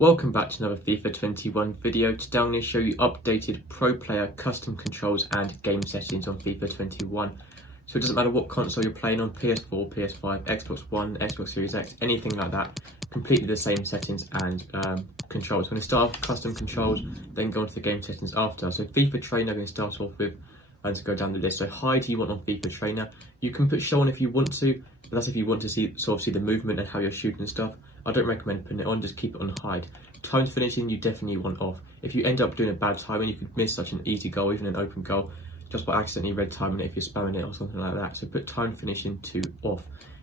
Welcome back to another FIFA 21 video. Today I'm going to show you updated pro player custom controls and game settings on FIFA 21. So it doesn't matter what console you're playing on, PS4, PS5, Xbox One, Xbox Series X, anything like that, completely the same settings and controls. We're going to start off with custom controls, then go on to the game settings after. So FIFA Trainer I'm going to start off with, and to go down the list. So hide you want on FIFA Trainer. You can put show on if you want to, but that's if you want to see the movement and how you're shooting and stuff. I don't recommend putting it on, just keep it on hide. Timed finishing you definitely want off. If you end up doing a bad timing, you could miss such an easy goal, even an open goal, just by accidentally red timing it if you're spamming it or something like that. So put timed finishing to off.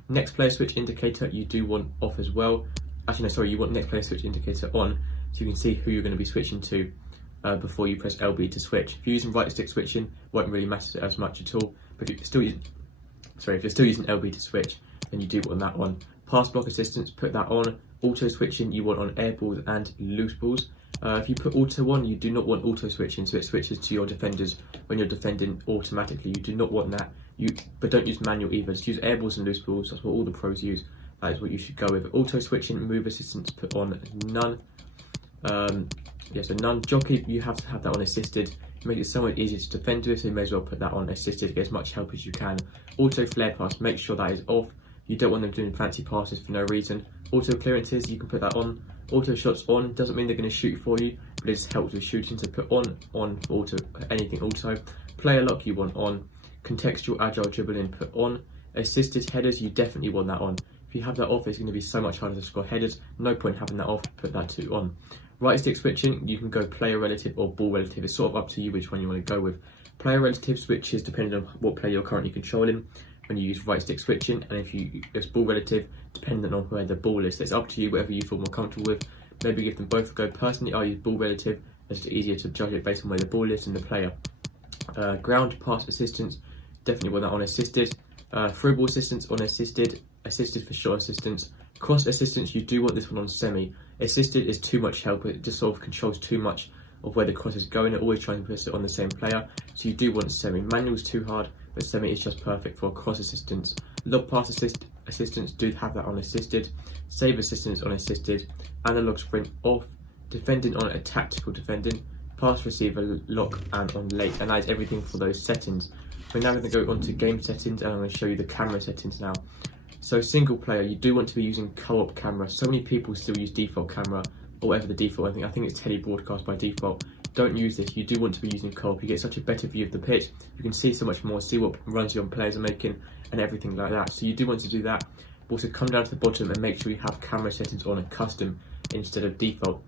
Next player switch indicator you do want off as well. Actually no, sorry, you want next player switch indicator on, so you can see who you're going to be switching to before you press LB to switch. If you're using right stick switching, won't really matter as much at all. But if you're still using, LB to switch, then you do want that on. Pass block assistance, put that on. Auto switching you want on air balls and loose balls. If you put auto on, you do not want auto switching, so it switches to your defenders when you're defending automatically. You do not want that. But don't use manual either. Just use air balls and loose balls. That's what all the pros use. That is what you should go with. Auto switching, move assistance, put on none. So none. Jockey, you have to have that on assisted. It makes it so much easier to defend with, so you may as well put that on assisted. Get as much help as you can. Auto flare pass, make sure that is off. You don't want them doing fancy passes for no reason. Auto clearances, you can put that on. Auto shots on, doesn't mean they're going to shoot for you, but it just helps with shooting. So put on for auto, anything auto. Player lock you want on. Contextual agile dribbling, put on. Assisted headers, you definitely want that on. If you have that off, it's going to be so much harder to score headers. No point having that off, put that to on. Right stick switching, you can go player relative or ball relative. It's sort of up to you which one you want to go with. Player relative switches depending on what player you're currently controlling when you use right stick switching, and if you use ball relative, depending on where the ball is. So it's up to you, whatever you feel more comfortable with. Maybe give them both a go. Personally, I use ball relative. It's easier to judge it based on where the ball is and the player. Ground pass assistance, definitely want that on assisted. Through ball assistance on assisted. Assisted for shot assistance. Cross assistance, you do want this one on semi. Assisted is too much help. It just sort of controls too much of where the cross is going. It always trying to put it on the same player. So you do want semi. Manual's too hard, but semi is just perfect for cross assistance. Lob pass assistance, do have that on assisted. Save assistance on assisted. Analog sprint off. Defending on a tactical defending. Pass receiver lock and on late. And that is everything for those settings. We're now going to go on to game settings, and I'm going to show you the camera settings now. So single player, you do want to be using co-op camera. So many people still use default camera, or whatever the default, I think it's tele-broadcast by default. Don't use this. You do want to be using co-op. You get such a better view of the pitch. You can see so much more, see what runs your players are making and everything like that. So you do want to do that. Also come down to the bottom and make sure you have camera settings on a custom instead of default.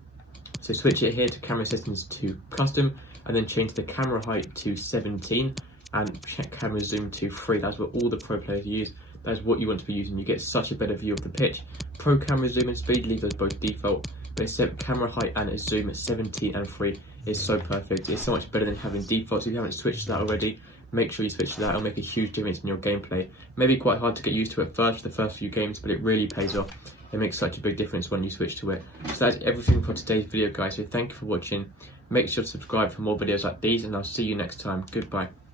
So switch it here to camera settings to custom, and then change the camera height to 17 and check camera zoom to 3. That's what all the pro players use. That is what you want to be using. You get such a better view of the pitch. Pro camera zoom and speed, leave those both default. But set camera height and a zoom at 17 and 3 is so perfect. It's so much better than having default. So if you haven't switched to that already, make sure you switch to that. It'll make a huge difference in your gameplay. Maybe quite hard to get used to at first for the first few games, but it really pays off. It makes such a big difference when you switch to it. So that's everything for today's video, guys. So thank you for watching. Make sure to subscribe for more videos like these, and I'll see you next time. Goodbye.